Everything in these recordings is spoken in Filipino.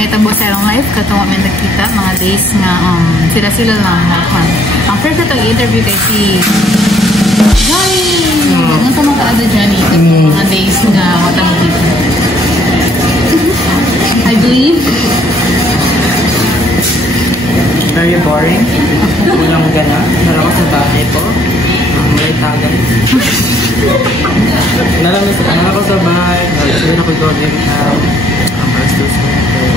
nahitabo sa ilang life katong may nakita mga days nga sila lang ang first na interview kay si Johnny. Ano sa mga kaado Johnny katong mga days nga wata mo dito. I believe very boring. Walang gana. Nala ko sa bahay po. May tagan. Nala ko sa bahay. Sabi na ko going out. Alas 2 na ito.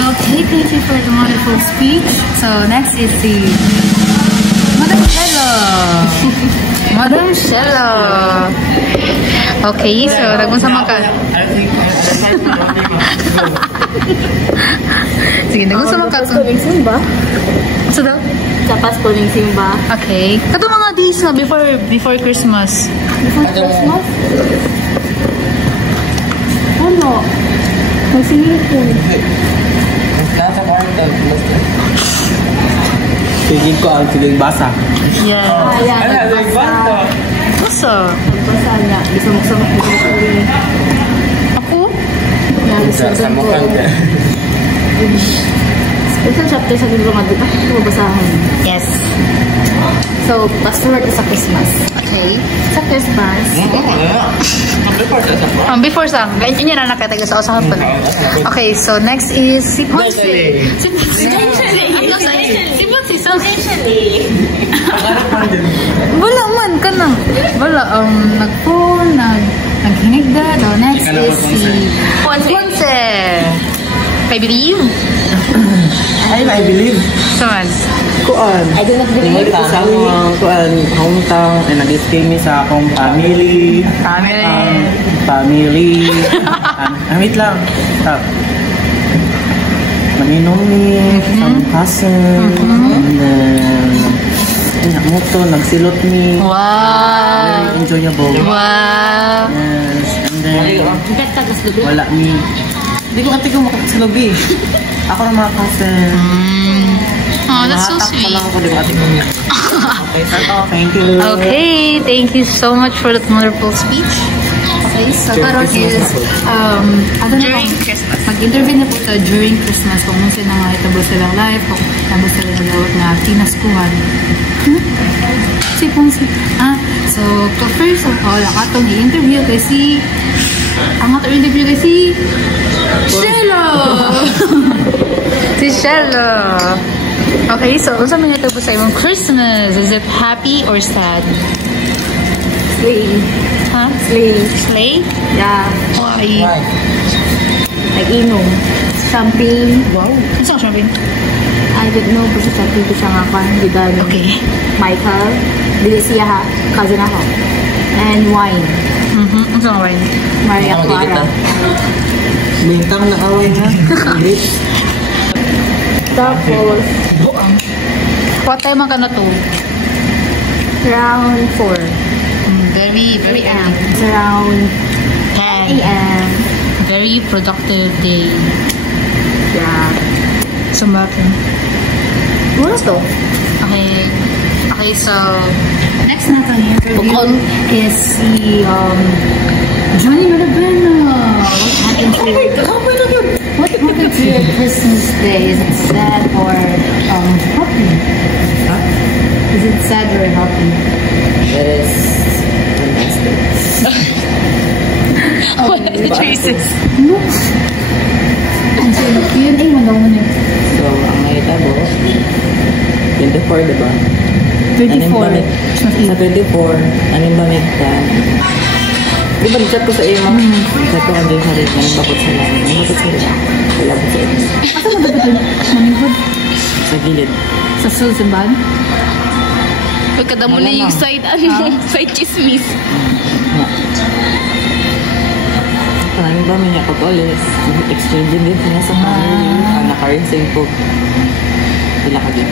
Okay, thank you for the wonderful speech. So next is the Madam Shelo. Madam Shelo. Okay, so nagmasama ka. Sige, nagmasama ka. Sa Pasko Simba. So daw? Sa Pasko Simba. Okay. Kato mga days na before Christmas. Before Christmas? Ano? Magsingin ko. Nasa kwarto. Tigil ko ang tigil basa. Yeah. Ayan, nagbasa. Basa? Nagbasa niya. Isumok-sumok ko ko. Ako? Sa mukhang ka. Isang chapter sa libro nga dito. Mabasahan. Yes. So, pastor sa Christmas. Okay. Sa Christmas. Before sa ganyan niya na nakataga sa usahan pa. Okay, so next is si Ponce. Si Ponce. Si Ponce. Wala man ka nang. Wala nag-phone, naghinigda. Next is si Ponce. I believe. I believe. Saman. Kuan. I do not believe. Ito sa akong kuan hometown and nag-stay mi sa akong family. Family. Wait lang. Stop. Maninom mi, some cousin, and then nagsilot mi. Wow. Very enjoyable. Wow. Yes. And then wala mi. Hindi ko kati ko makakasalobi. Ako ng mga cousin. Oh, that's so sweet. Okay, thank you. Okay, thank you so much for that wonderful speech. Okay, so karon is during Christmas. Mag-interview na po ito during Christmas kung sino nga itabo silang life, kung itabo sila nagawag na tinaskuhan. So first of all, ang atong i-interview kay si Shelo. Si Shelo. Okay, so unsa man ito po sa imong Christmas? Is it happy or sad? Slay. Huh? Slay? Yeah. Why? Nag-inom. Champagne. Wow. Ano sa champagne? I don't know kung sa champagne ko siya nga kan. Okay. Michael. Dili siya ha. Cousin ako. And wine. Ano sa wine? Maria Clara. Bintang na away ha. Tapos, What time ka na to? round 4. Very early. It's around 10. a.m. Very productive day. Yeah. So, bakit? Ano to? Okay, so next na ito niya is si Johnny Marabena. What happened to your Christmas day? Is it sad or happy? Huh? Is it sad or happy? That is fantastic. What are the choices? So, Q&A mo daw muna. So, ang mahitabo, 24, diba? 24. Sa 24, anong banit ka? Di ba, nag-chat ko sa iyo mo? Chat ko kandiyan sa rin, anong bakot sa lang. Anong bakot sa rin? Wala ko sa iyo. Asa na ba ito? Maningkod? Sa gilid. Sa simbahan? Pagkadamo na yung side, side chismis. Kanang ba may ako ulit? Exchange din niya sa family. Ang nakarin sa info. Sila ka din.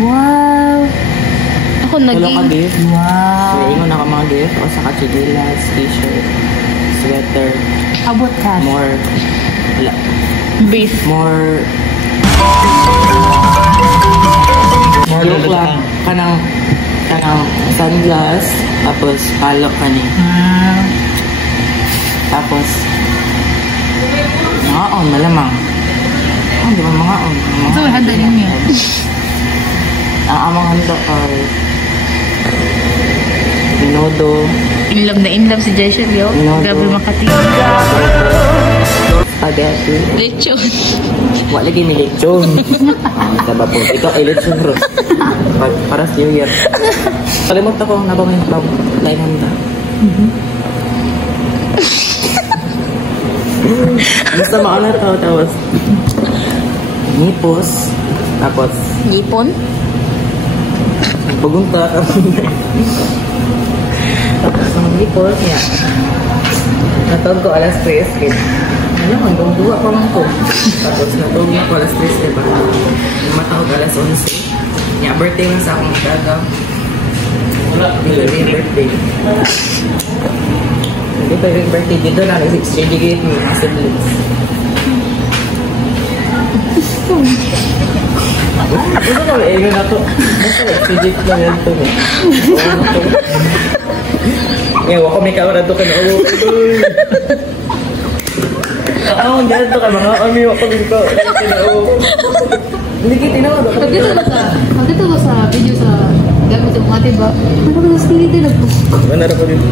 Wow! Ako Wala ka naging... gift. Wow! So, ingon ako mga gift. O sa kachigilas, t-shirt, sweater. How about cash? More. Wala. Beef. More Joke lang. Kanang sunglass, tapos palok ka ni. Tapos, mga malamang. Di ba mga Ito, handa rin niya. Amang handa ay Inodo. In love si Jason, yo. Gabi Makati. Spaghetti. Lechon. Wala lagi may lechon. Taba po. Ikaw ay lechon bro. Para sa New Year. Kalimot ako na ba may lain handa. Basta mauna to. Tapos nipos. Tapos Nipon? Pagunta. Tapos ang nipos niya. Natawag ko alas 3 kid. Ano, hanggang 2 pa lang ko. Tapos natawag ko alas 3 diba? Matawag alas 11. Niya, birthday na sa akong gaga. Dito rin birthday. Hindi pa rin birthday. Dito na, exchange gate mo, mga siblings. Gusto ko, yun na to. Basta exchange gate lang yan to. Ngayon, ako may kaura to ka na. Ang dyan to ka, mga ami ako dito. Hindi kita tinawag. Pagkita ko sa video sa gamit yung ate ba? Ano ba sa spirit din nagpusok? Ano ko dito?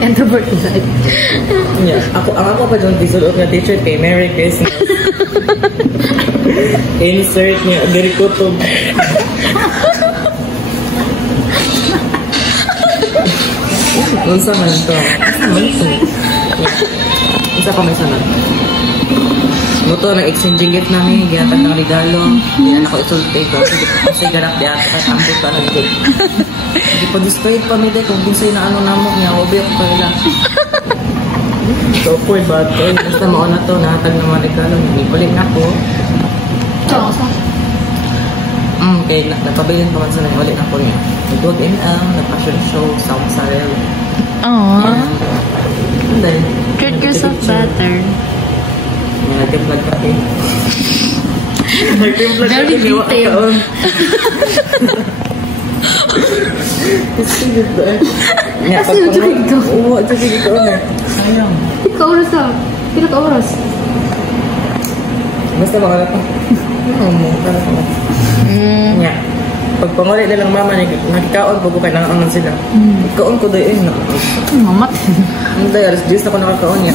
Introvert side. Yeah, ako pa dyan visual na t-shirt kay Merry Christmas. Insert niya, dari kutob. Unsa man to? Isa pa may sunod. Muto, nag-exchanging gift namin, ginatag ng regalo. Yan ako isulti ko. Kasi ganap di ato, kahit ampun pa lang ito. Hindi pa displayed pa may kung kinsay na ano namok niya, obvious pa lang. So, poor bad ko. Basta mauna to, nahatag ng mga regalo. Ibalik na ko. Okay, napabilin pa man sa nag-ulit na ko niya. Nag-work nag-fashion show, sa Sarel. Aww. Hindi. Treat yourself better. Nag-vlog ka eh. Nag-vlog ka Very detailed. Kasi dito eh. Kasi nag-vlog ka. Oo, nag-vlog ka na. Sayang. Ika-oras ka. Pinaka-oras. Basta makala ka. Ano mo? Para ka na. Nga. Pag pangulit na lang mama, nakikaon po ko kaya nangaangan sila. Ikaon ko doon eh. Mamat. Hindi, alas 10 ako nakakaon niya.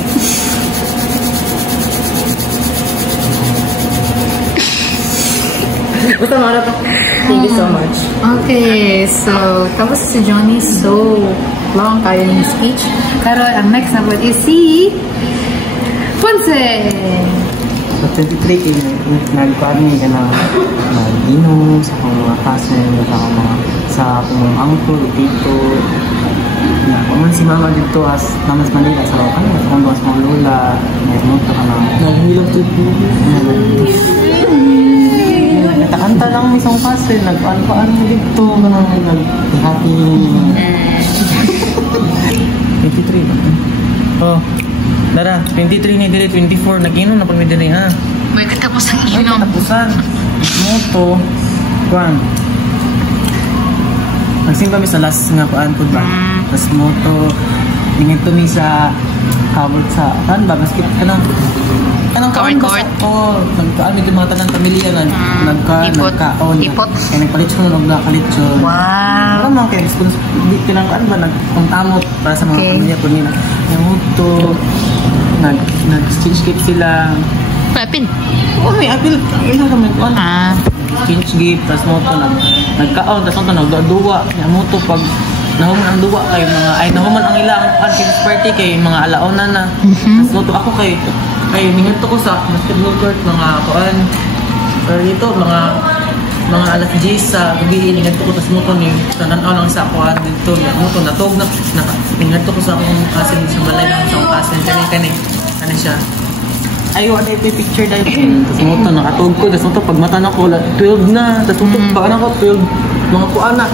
Basta makala ka. Thank you so much. Okay, so tapos si Johnny so long kaya yung speech. Pero ang next na po is si Ponce. Sa 23, nagkami ka na mag-inom sa akong mga cousin, sa akong uncle, tito. Kung si mama dito as namas Manila, sa akong luwas mga lola, nagmunta ka na. Naghilang to po. Natakanta lang isang cousin, nagpaan-paan mo dito, nag-happy. 23. Oh. Dara, 23 ni dire 24 nag-inom na pag may dire ha. May katapos ang Ay, inom. katapusan. Moto. Kuan. Nagsim kami sa last nga kuan po ba? Tapos moto. Ingin to mi sa habot sa kan ba? Maskip ka na. Anong kaon ba? Oo. Nagkaan medyo mga tanang pamilya na. Nagkaon. Ipot. Kaya nagpalitsyon na nagpalitsyon. Wow. Ano mga kaya responsibility kinangkaan ba? Nagpangtamot para sa mga pamilya po nila. Yung moto. Nag-exchange gift sila. Apin? Oo, may apil. Ilang kami ko. Exchange gift. Tapos moto nagkaon. Tapos moto nagduwa. Yung moto pag nahuman ang duwa kay mga ay nahuman ang ilang Christmas party kay mga alauna na. Tapos moto ako kay minento ko sa basketball court mga kuan. Pero dito mga alas 10 sa gabi minento ko tapos moto ni tanan-aw lang sa kuan dito. Moto natog na minento ko sa akong cousin sa balay ng isang cousin kani siya. Ay, wala ito yung picture dahil. Tapos moto nakatog ko. Tapos moto pag mata na ko 12 na. Tapos moto pag ano ko 12 mga kuan na.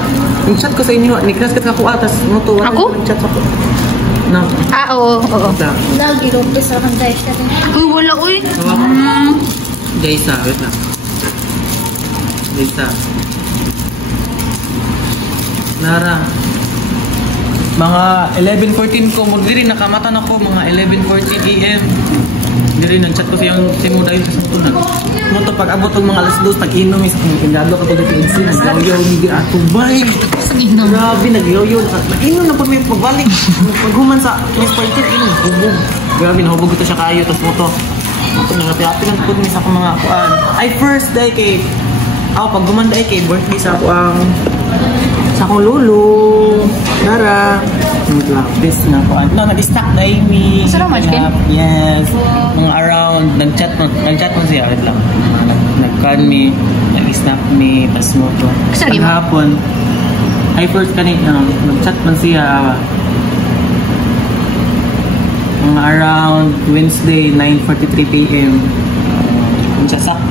Yung chat ko sa inyo, niklas ka kuan. Tapos moto wala Ako? yung chat ako. Na. Oo. Nag-iropis ako ng guys natin. Uy, wala uy. Jaysa, wait lang. Dita. Nara. Mga 11:14 ko, diri nakamatan ako mga 11:14 AM. Diri nag-chat ko siya si Muday sa suntunan. Mo to pag abot og mga alas 2 pag-inom is ingado ko dito sa nagyaw ni ato bay. Grabe nagyaw-yaw. Nag-inom na pud may pagbalik. Paghuman sa Miss Party inom hubog. Grabe nahubog ito siya kayo tas mo to. Mo nagati-ati pud mi sa akong mga kuan. Ay first day kay pag gumanda ay kay birthday sa ako ang sa akong lolo. Nara. This na po. No, nag-stack na Amy. Gusto naman, Ken? Yes. Mga around, nag-chat mo siya. Wait lang. Nag-con me, nag-stack me, tas mo to. Gusto Ang hapon, ay first kanina, nag-chat mo siya. Mga around Wednesday, 9:43 PM.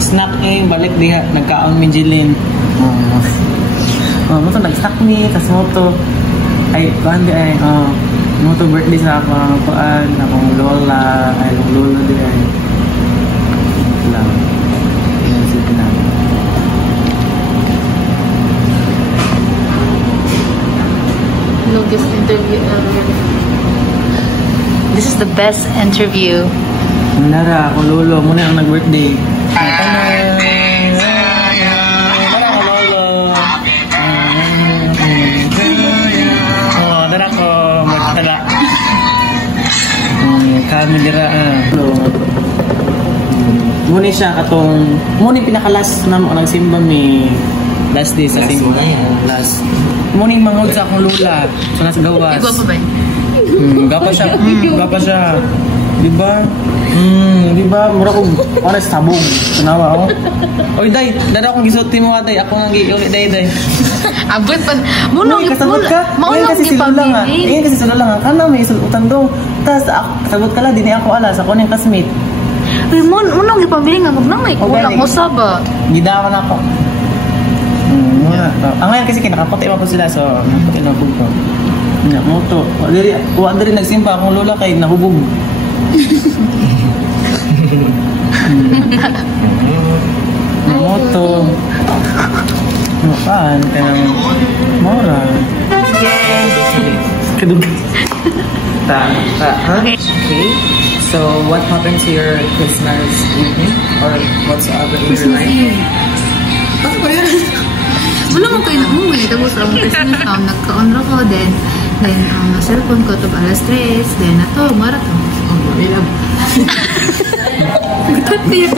Snack balik diha, nagkaon mi Jilin. Mo to nag-stack me, tas mo to. Ay, kuhandi ay, mo to birthday sa akong kuan, akong lola, ay, akong lola di ay. Lang. Yan sila na. Longest interview ever. This is the best interview. Nara, akong lolo, muna ang nag-birthday. Kami dira muna siya katong muna pinakalas na mo nagsimba mi last day sa simba last muna mangod sa akong lula sa nasa gawas Gwapo ba? gapa siya diba mura ko oras sabong tanawa oy day dada akong gisulti mo day ako nang giuli day abot pa munong kasabot ka ngayon kasi sila lang kana may isutan do tas sabot ka lang dini ako alas ako ning classmate uy munong ipabili nga nang may kulang usaba gidawan ako ngayon kasi kinakapote mo sila so napote na pugto na mo to wa diri nagsimba akong lola kay nahubog moto mapan kanang mora kadug okay so what happened to your Christmas evening or whatsoever in your life wala mo kayo na umuwi tapos ang Christmas nagka-on ko then cellphone ko to alas 3 then nato marathon it's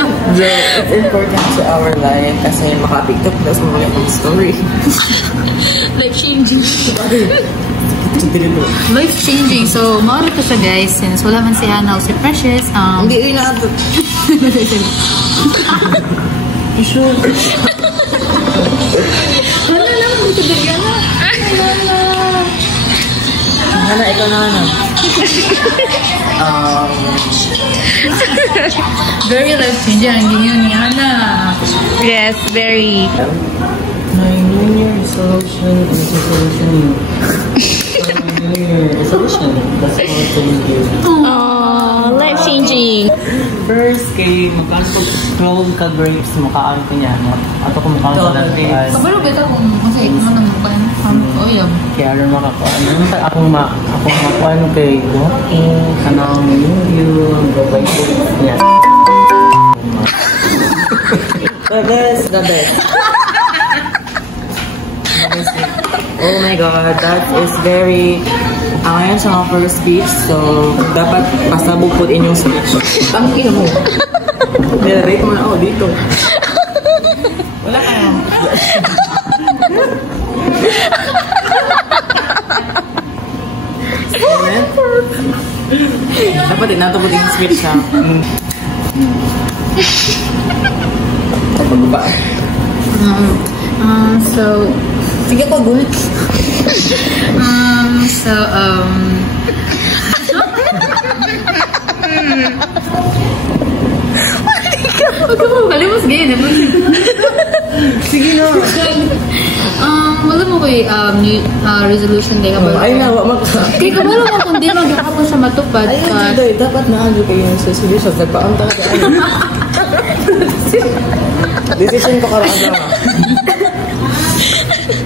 important to our life kasi maka-TikTok daw sa mga yung story. Life-changing. Life-changing. So, mawala ko siya guys since wala man si Hannah o si Precious. Hindi na ito. Sure. Wala lang. Dito din yan na. Hannah, ikaw na Hannah. Very life-changing ang ginyo ni Hannah. Yes, very. My New Year resolution is resolution. That's all to do. Aww, life-changing. First, kay magkantog 12 ka grapes mukhaan ko niya. Ato ko mukhaan ko lang grapes. Kabalo kita kung kasi ikaw na mukhaan. Oyam. Kaya rin makakuha. Ako makuha nung kay Goku, kanang Yu-Yu, Gabay ko niya. The best. Oh my god, that is very... Ngayon sa first speech, so dapat pasabog po inyong speech. Ang ina mo. Nire-rate mo na ako dito. Wala ka na. Dapat din nato po inyong speech ha. Pagpagba. So, sige pa good. Kalimos gini. Sige na. Wala mo kay resolution day ka ba? Ay na, wak magka. Kaya kabalo mo kung di magkakapon sa matupad. Ay, dapat na ano kayo yung resolution. Nagpaunta ka Decision ko karoon na.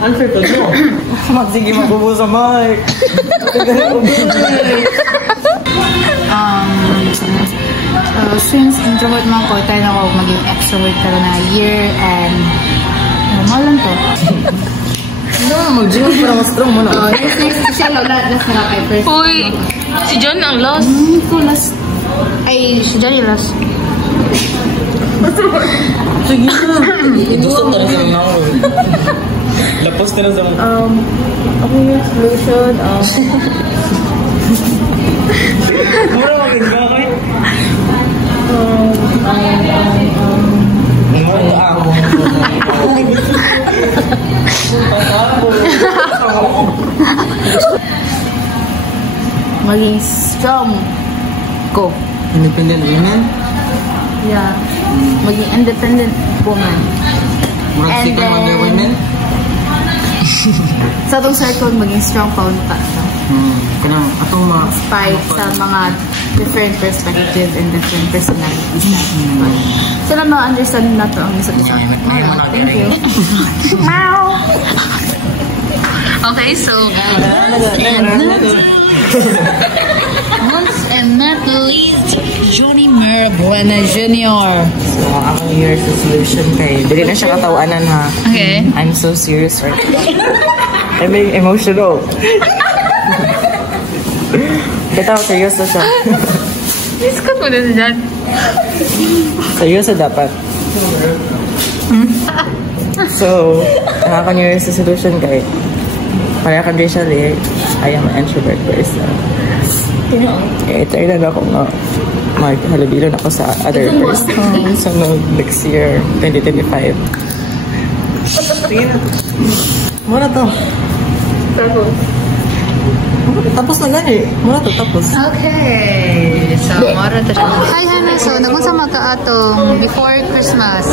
Answer to no. Sige, magbubo sa mic. Since introvert man ko, tayo na ako maging extrovert ka na year and normal lang to. Mag-jingle para mas strong mo na. Next siya, last na kay first. Uy, si John ang last. Ko last. Ay, si Johnny last. Sige na. Gusto na rin sa mga ako. Lapos na sa mga. Ako yung solution. Mura maganda ka eh. Maging strong ko. Independent women? Yeah. Maging independent woman. Murag And second then- Wonder Women? Sa itong circle, maging strong pa unta siya. Kanang atong mga... Fight sa mga different perspectives and different personalities natin. So na ma-understand na to ang isa't isa. Thank you. Okay, so Once and not least, Johnny Mer Buena Jr. So, ang akong year's resolution kay... Dili na siya katawanan ha. okay. I'm so serious right now. I'm being emotional. Bitaw, seryoso siya. Discuss mo na si John. Seryoso dapat. So, ang akong year's resolution kay... Para conditionally, I am an introvert person. Try na ako nga maghalubilo na ako sa other person. So, next year, 2025. Sige na. Muna to. Tapos na gani. Muna to, tapos. Okay. So, mara to siya. Hi, Hana. So, nagunsa maka atong before Christmas.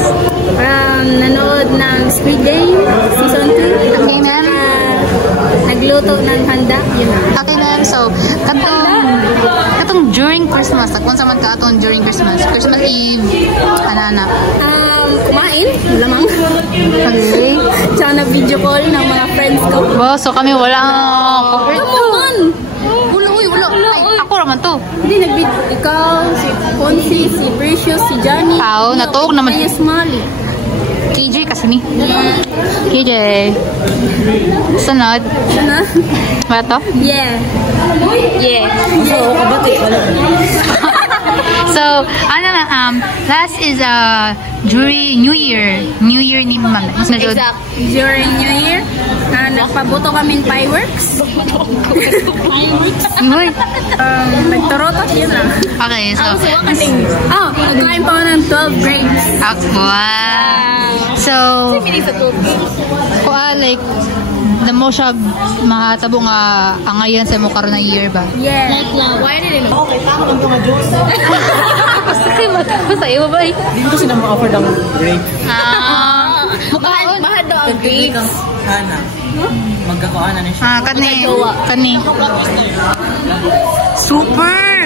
Nanood ng Squid Game, Season 2. Okay, ma'am. Nagluto ng handa. Yun na. Okay, ma'am. So, katong during Christmas, nagunsa man ka atong during Christmas. Christmas Eve, anana. Kumain, lamang. Okay. Tsaka na-video call ng mga friends ko. Wow, so kami wala. Come on! Wala, uy, wala. Ay, ako naman to. Hindi, nag-video. Ikaw, si Ponzi, si Precious, si Johnny. Pao, natuog naman. Si Smiley. KJ kasi ni. KJ. Sunod. Ano? Wala to? Yeah. Yeah. So, ano na, last is during New Year. New Year ni Mama. Exact. During New Year, nagpabuto kami ng fireworks. Uy. Nagtorotos, yun lang. Okay, so. Nag-climb pa ako ng 12 grades. Wow. So, like, the most siya mahatabo nga angayan sa mo karon na year ba? Yeah. Like love. Why did it Okay, tama lang ito nga, Diyos. Basta kayo basta iyo ba? Hindi ko sila ma-offer ng break. Mukhaon. Mahal daw ang grades. Hana. Magkakuana na siya. Kani. Super!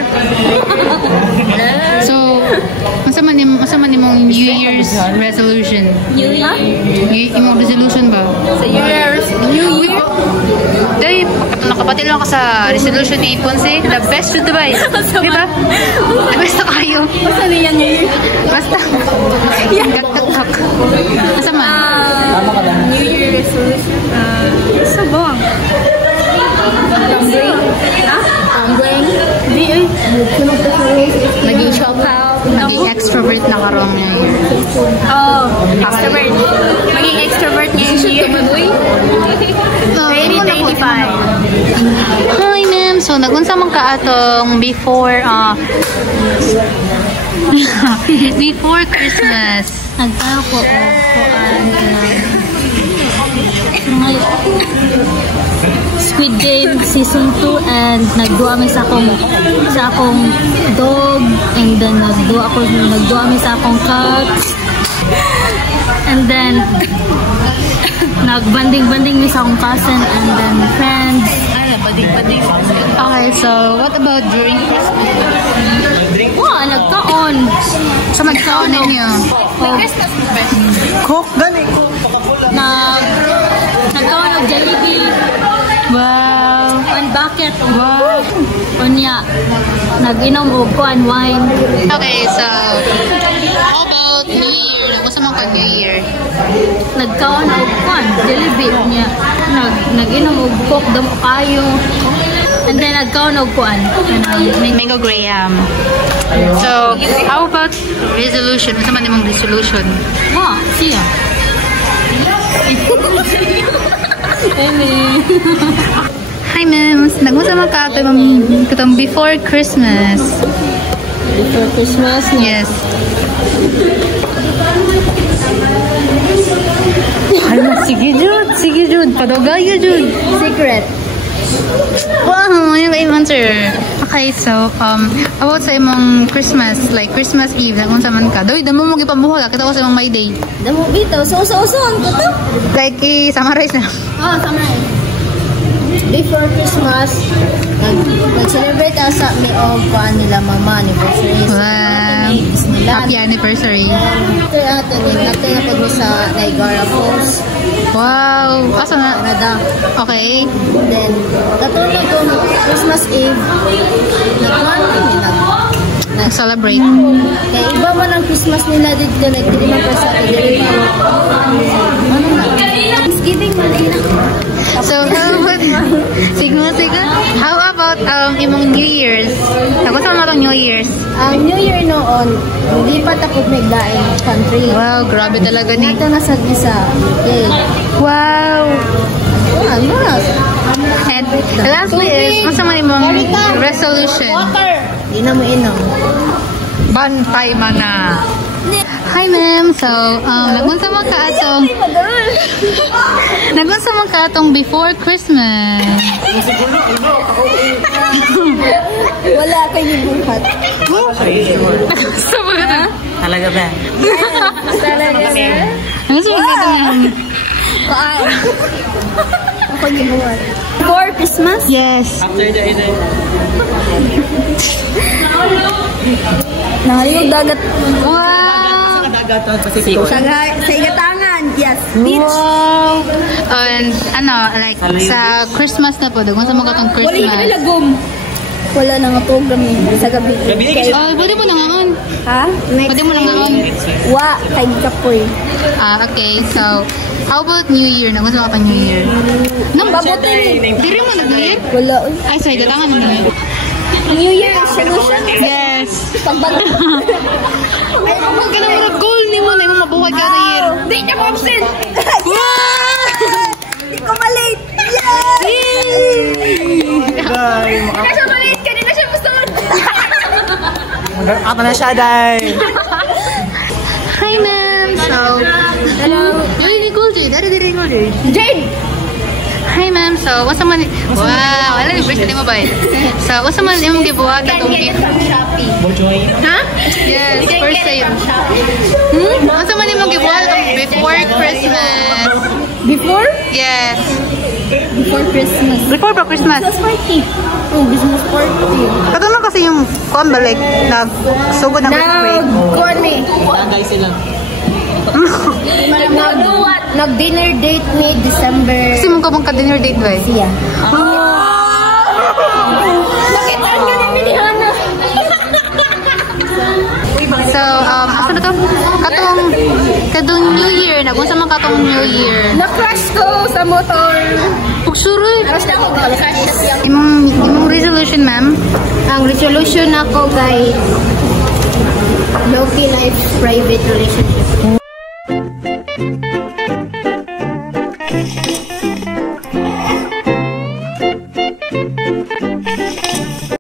So, masa man imong New Year's resolution? New Year? Imong resolution ba? New Year. Dahil, nakapatid lang ka sa resolution ni Ponce, the best to Dubai. Di ba? The best na kayo. Basta niya New Year? Basta. Gak. Masa man? New Year resolution? Sabang. Tumbling? Di eh. Naging naging extrovert na karoon ngayon. Oh, extrovert. Maging extrovert ngayong year. 2025. Hi, ma'am. So, nagunsa man ka atong before before Christmas. Nagtao ko Squid Game Season 2 and nagduwa kami sa akong dog and then nagduwa kami sa akong cats and then nagbanding mi sa akong cousin and then friends Okay, so what about during Christmas? Nagkaon. Sa magkaon ninyo? Christmas mo ba? Coke, gani. Nagkaon ng Jollibee. Wow. One bucket. Wow. Unya. Nag-inom og kuan wine. Okay, so how about New Year? Gusto mo pag New Year? Nagkaon og kuan Jollibee unya. Nag-inom og coke damo kayo. And then nagkaon og kuan. Mango Graham. So, how about resolution? Gusto mo nimong resolution? Siya. Hi, ma'am. Nagmusta mo ka katong before Christmas? Before Christmas? Yes. Hala, sige, Jude. Sige, Jude. Padogayo, Jude. Secret. Wow, yung answer. Okay, so, about sa imong Christmas, like Christmas Eve, nagunsa man ka. Doy, damo mo gipabuhol. Kita ko sa imong My Day. Damo bitaw. So-so-so. Ang to? Like, i-summarize na. Summarize. Before Christmas, nag-celebrate asa mi og kuan nila mama anniversary. Wow. Happy anniversary. Natin na pag sa Niagara Falls. Wow. Asa na? Canada. Okay. Then, katulad kong Christmas Eve, Nag-celebrate. kaya iba man ang Christmas nila dito, nagdili man pa sa Thanksgiving man nila. So, how about, how about imong New Year's? Nagustuhan mo itong New Year's? Ang New Year noon, hindi pa tapos may daing country. Wow, grabe talaga ni. Dito na sa UK. Wow. Ano? And lastly is, masama imong resolution. Hindi na mo inom. Bantay mana. Hi, ma'am. So, nagunsa mo ka atong before Christmas. Wala kayo buhat. Talaga ba? Nagunsa mo ka atong Ako yung buhat. Before Christmas? Yes. After the dinner. Nangaliyog dagat. Wow. Dagat ang Pacific. Sa igatangan. Yes. Beach. Wow. And like sa Christmas na po, nagunsa mo ka atong Christmas. Wala na nga program sa gabi. Pwede mo nangaon. Ha? Pwede mo nangaon. Wa, kay kapoy. Okay. So, how about New Year? Nagunsa mo ka New Year? Nang Babote ni. Diri mo na New Year? Wala. Ay, sorry, datangan mo na. New Year resolution? Yes. Pagbago. Ay, pag ka na goal ni mo, na mo mabuhay ka na year. Di na mo absent. Wow! Di ko malate. Yay! Kasi malate ka, di na siya gusto. Apa na siya, day? Hi, ma'am. So, Hello. Dili cool, Jade. Dili cool, Jade. Jade! Hi, ma'am. So, what's man? Wow, alam mo, birthday mo ba? So, what's man imong gibuhat atong gift? Bojoy. Ha? Yes, first sale. What's man imong gibuhat atong before Christmas? Before? Yes. Before Christmas. Before pa Christmas. Christmas party. Oh, business party. Katulad kasi yung kuwan ba, like, nagsugod ng Nag-kuwan eh. Tagay sila. Nag-dinner date ni December. Kasi mong kabang ka-dinner date ba eh? Siya. Nakita nga ni Milihana. So, asa na to? Katong New Year. Nagunsa man katong New Year. Na-crash ko sa motor. Pagsuroy. Crash na ako. Imong resolution, ma'am? Ang resolution ako kay Loki Life Private Relationship.